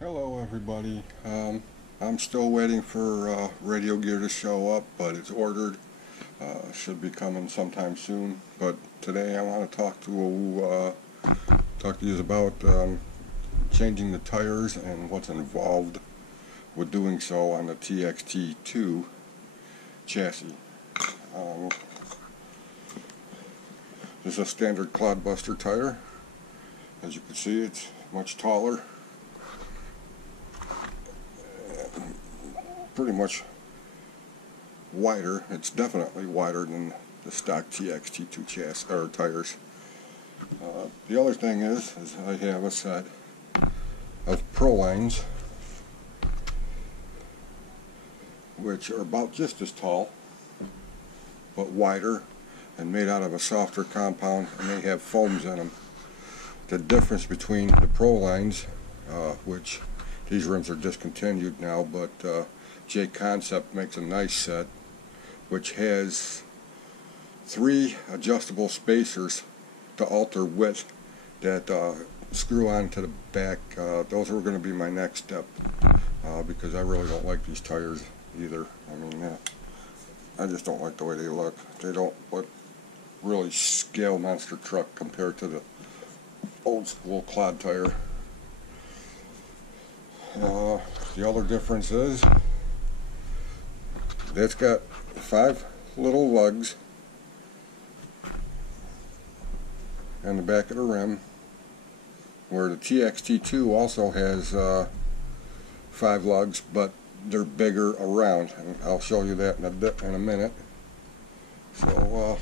Hello everybody. I'm still waiting for radio gear to show up, but it's ordered. Should be coming sometime soon. But today I want to talk to you about changing the tires and what's involved with doing so on the TXT-2 chassis. This is a standard Clod Buster tire. As you can see, it's much taller. Pretty much wider. It's definitely wider than the stock TXT-2 chassis or tires. The other thing is I have a set of Pro lines, which are about just as tall, but wider and made out of a softer compound, and they have foams in them. The difference between the Pro lines, which these rims are discontinued now, but JConcepts makes a nice set which has 3 adjustable spacers to alter width that screw on to the back. Those are going to be my next step because I really don't like these tires either. I mean, I just don't like the way they look. They don't look really scale monster truck compared to the old school Clod tire. The other difference is it's got 5 little lugs on the back of the rim, where the TXT-2 also has 5 lugs, but they're bigger around, and I'll show you that in a minute. So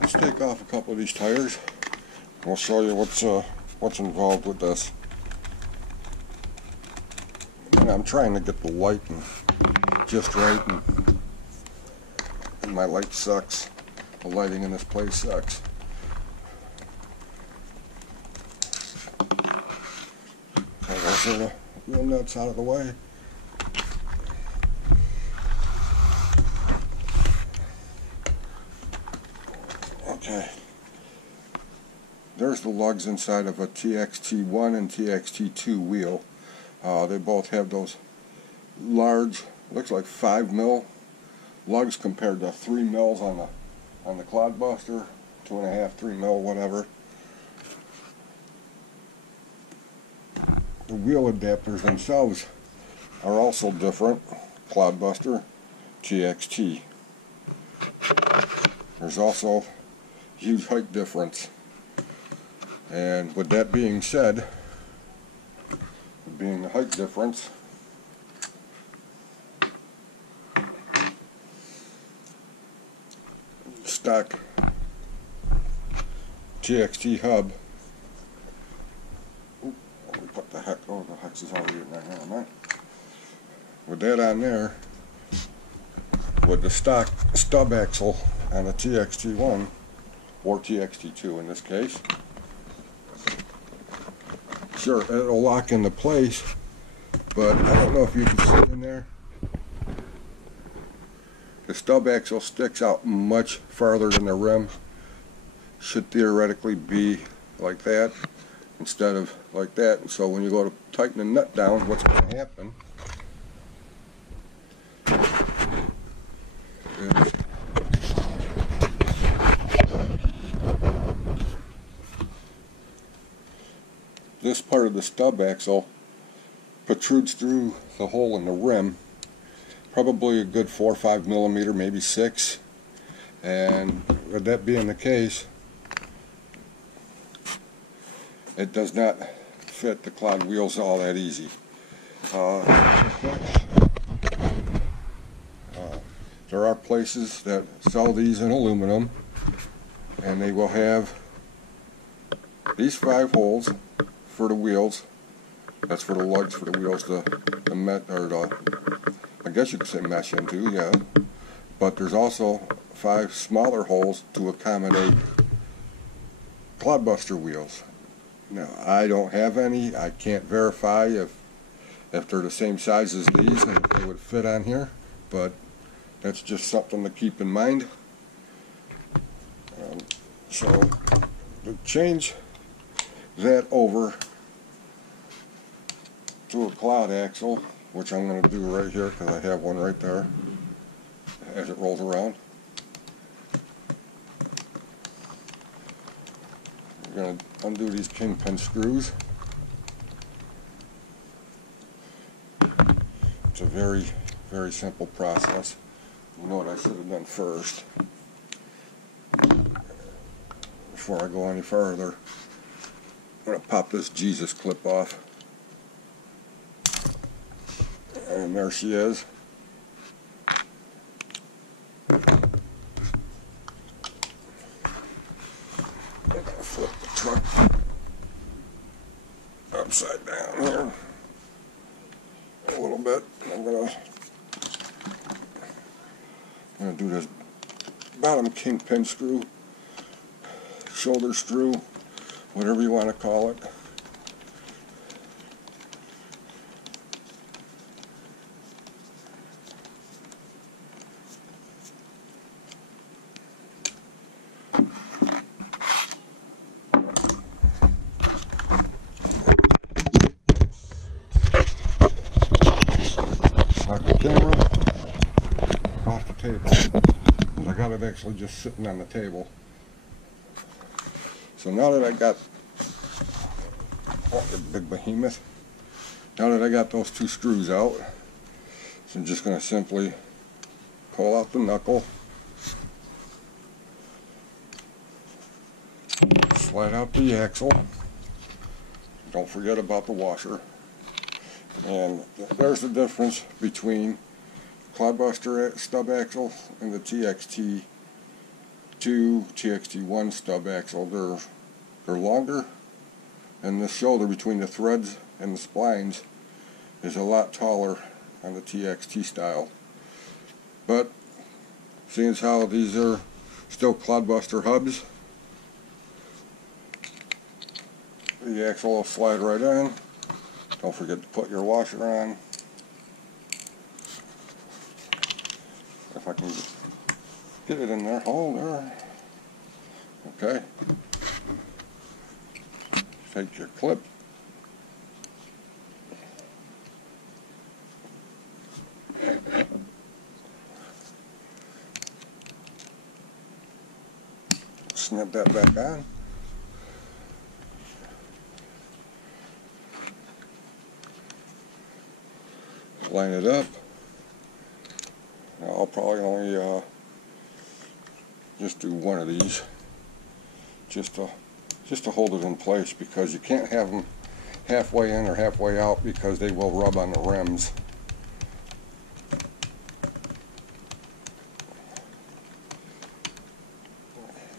let's take off a couple of these tires. I'll show you what's involved with this. And I'm trying to get the lighting just right, and my light sucks. The lighting in this place sucks. Those are the wheel nuts out of the way. Okay. There's the lugs inside of a TXT-1 and TXT-2 wheel. They both have those large, looks like 5 mil lugs compared to 3 mils on the Clod Buster, 2.5, 3 mil, whatever. The wheel adapters themselves are also different. Clod Buster, TXT. There's also a huge height difference. And with that being said, being the height difference, stock TXT hub. Let me put the heck. Oh, the hex is already in there. Never mind. With that on there, with the stock stub axle on the TXT-1 or TXT-2 in this case, sure, it'll lock into place, but I don't know if you can see it in there. The stub axle sticks out much farther than the rim. Should theoretically be like that instead of like that. And so when you go to tighten the nut down, what's going to happen is this part of the stub axle protrudes through the hole in the rim, probably a good 4 or 5 millimeter, maybe 6. And with that being the case, it does not fit the Clod wheels all that easy. There are places that sell these in aluminum, and they will have these 5 holes for the wheels. That's for the lugs for the wheels, I guess you could say mesh into, yeah. But there's also 5 smaller holes to accommodate Clod Buster wheels. Now, I don't have any. I can't verify if they're the same size as these and if they would fit on here, but that's just something to keep in mind. So to change that over to a clod axle, which I'm going to do right here because I have one right there as it rolls around. We're going to undo these kingpin screws. It's a very, very simple process. You know what I should have done first? Before I go any further, I'm going to pop this Jesus clip off. And there she is. Flip the truck upside down here a little bit. I'm gonna do this bottom kingpin screw, shoulder screw, whatever you want to call it. Knock the camera off the table. I got it actually just sitting on the table. So now that I got, oh, the big behemoth. Now that I got those two screws out, so I'm just going to simply pull out the knuckle, slide out the axle. Don't forget about the washer. And there's the difference between Clod Buster stub axle and the TXT-2, TXT-1 stub axle. They're longer, and the shoulder between the threads and the splines is a lot taller on the TXT style. But seeing as how these are still Clod Buster hubs, the axle will slide right in. Don't forget to put your washer on. If I can get it in there, hold there. Okay. Take your clip. Snip that back on. Line it up. Now, I'll probably only just do one of these, just to hold it in place, because you can't have them halfway in or halfway out because they will rub on the rims.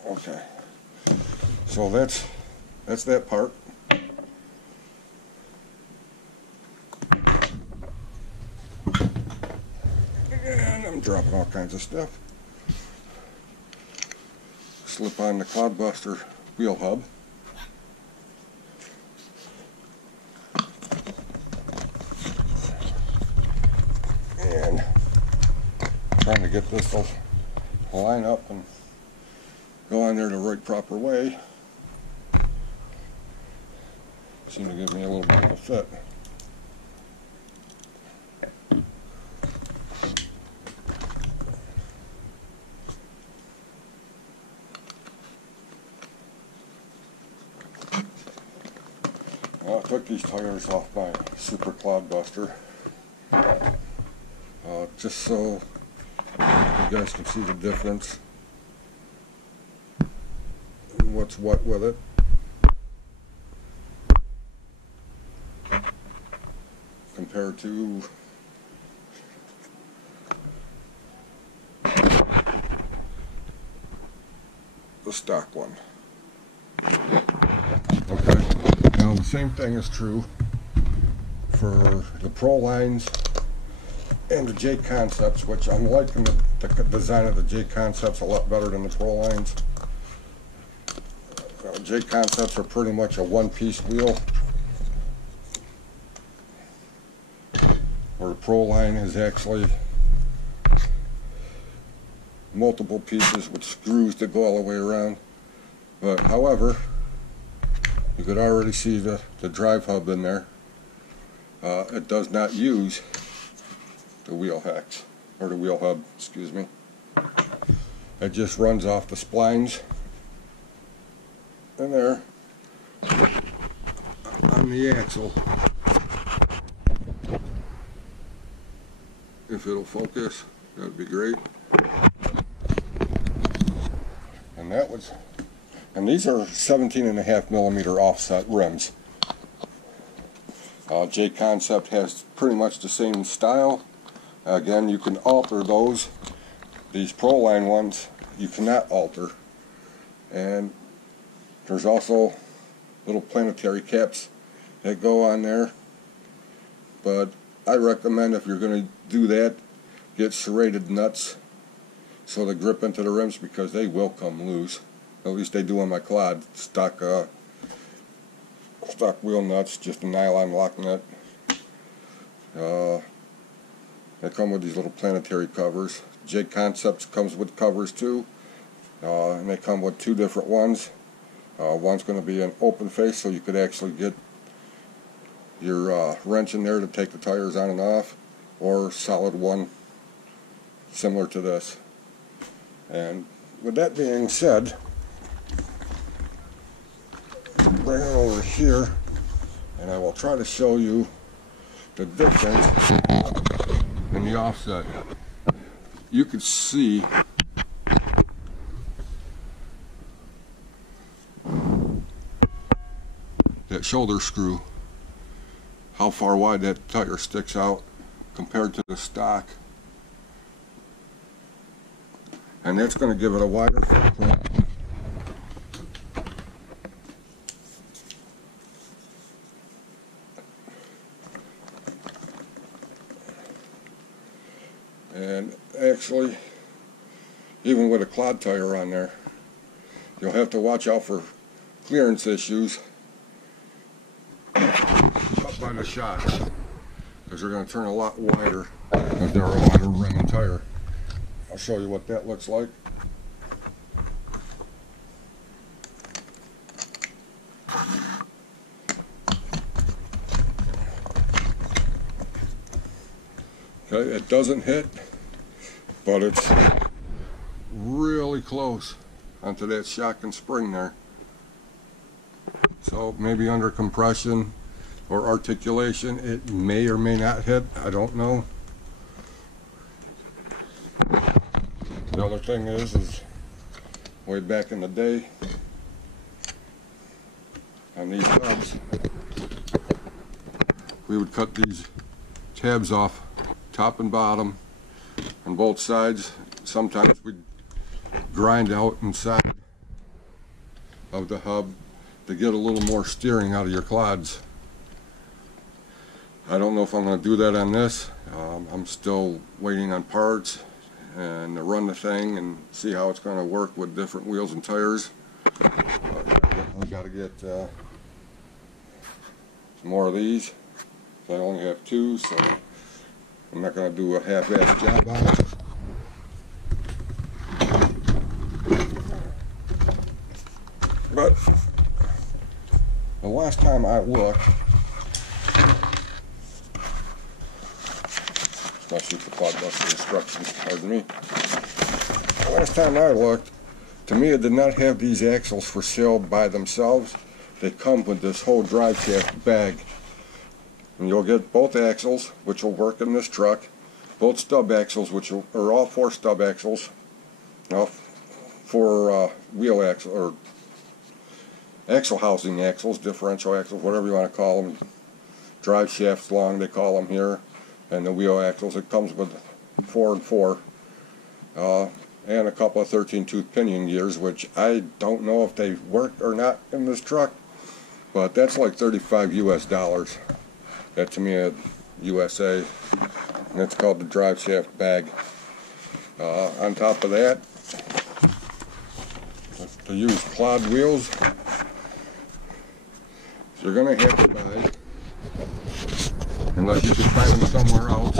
Okay, so that's that part. And I'm dropping all kinds of stuff. Slip on the Clod Buster wheel hub. And trying to get this to line up and go on there the right proper way. Seem to give me a little bit of a fit. I took these tires off my Super Clod Buster just so you guys can see the difference and what's what with it. Compared to the stock one. Okay. Now the same thing is true for the Pro lines and the JConcepts, which I'm liking the design of the JConcepts a lot better than the Pro lines. JConcepts are pretty much a one-piece wheel, where the Pro line is actually multiple pieces with screws that go all the way around. But however, you could already see the drive hub in there, it does not use the wheel hex, or the wheel hub, excuse me. It just runs off the splines in there on the axle. If it'll focus, that'd be great. And these are 17.5mm offset rims. JConcepts has pretty much the same style. Again, you can alter those. These Proline ones you cannot alter. And there's also little planetary caps that go on there. But I recommend, if you're going to do that, get serrated nuts so they grip into the rims, because they will come loose. At least they do on my Clod. Stock wheel nuts, just a nylon lock nut. They come with these little planetary covers. JConcepts comes with covers too, and they come with two different ones. One's going to be an open face, so you could actually get your wrench in there to take the tires on and off, or solid one similar to this. And with that being said, bring it over here and I will try to show you the difference in the offset. You can see that shoulder screw, how far wide that tire sticks out compared to the stock. And that's going to give it a wider footprint. And actually, even with a Clod tire on there, you'll have to watch out for clearance issues up by the shocks, because they're going to turn a lot wider if they're a wider rim and tire. I'll show you what that looks like. Okay, it doesn't hit, but it's really close onto that shock and spring there. So maybe under compression or articulation, it may or may not hit. I don't know. The other thing is way back in the day, on these hubs, we would cut these tabs off, top and bottom, on both sides. Sometimes we'd grind out inside of the hub to get a little more steering out of your Clods. I don't know if I'm going to do that on this. I'm still waiting on parts and to run the thing and see how it's going to work with different wheels and tires. I've got to get some more of these. I only have two, so I'm not going to do a half-assed job on it. But the last time I looked, my Super Clod Buster instructions, pardon me. The last time I looked, Tamiya did not have these axles for sale by themselves. They come with this whole drive shaft bag. And you'll get both axles, which will work in this truck, both stub axles, which are all four stub axles, for wheel axle, or axle housing axles, differential axles, whatever you want to call them. Drive shafts long, they call them here. And the wheel axles, it comes with 4 and 4, and a couple of 13-tooth pinion gears, which I don't know if they work or not in this truck, but that's like $35 US. That Tamiya USA, and it's called the drive shaft bag. On top of that, to use Clod wheels, you're going to have to buy, unless you can find them somewhere else,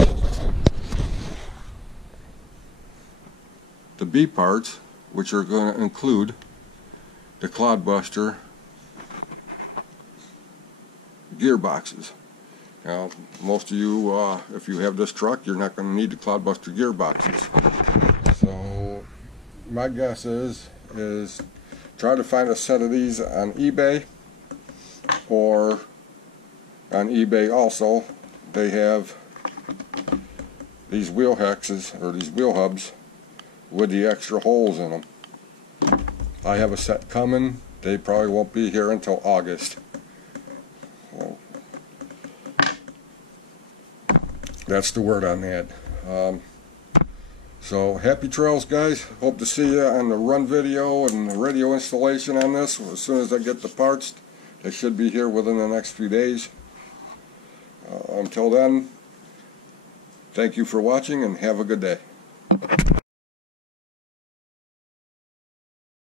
the B parts, which are going to include the Clod Buster gearboxes. Now, most of you, if you have this truck, you're not going to need the Clod Buster gearboxes. So my guess is try to find a set of these on eBay, or on eBay also they have these wheel hexes, or these wheel hubs with the extra holes in them. I have a set coming. They probably won't be here until August. Well, that's the word on that. So happy trails, guys. Hope to see you on the run video and the radio installation on this. As soon as I get the parts, they should be here within the next few days. Until then, thank you for watching and have a good day.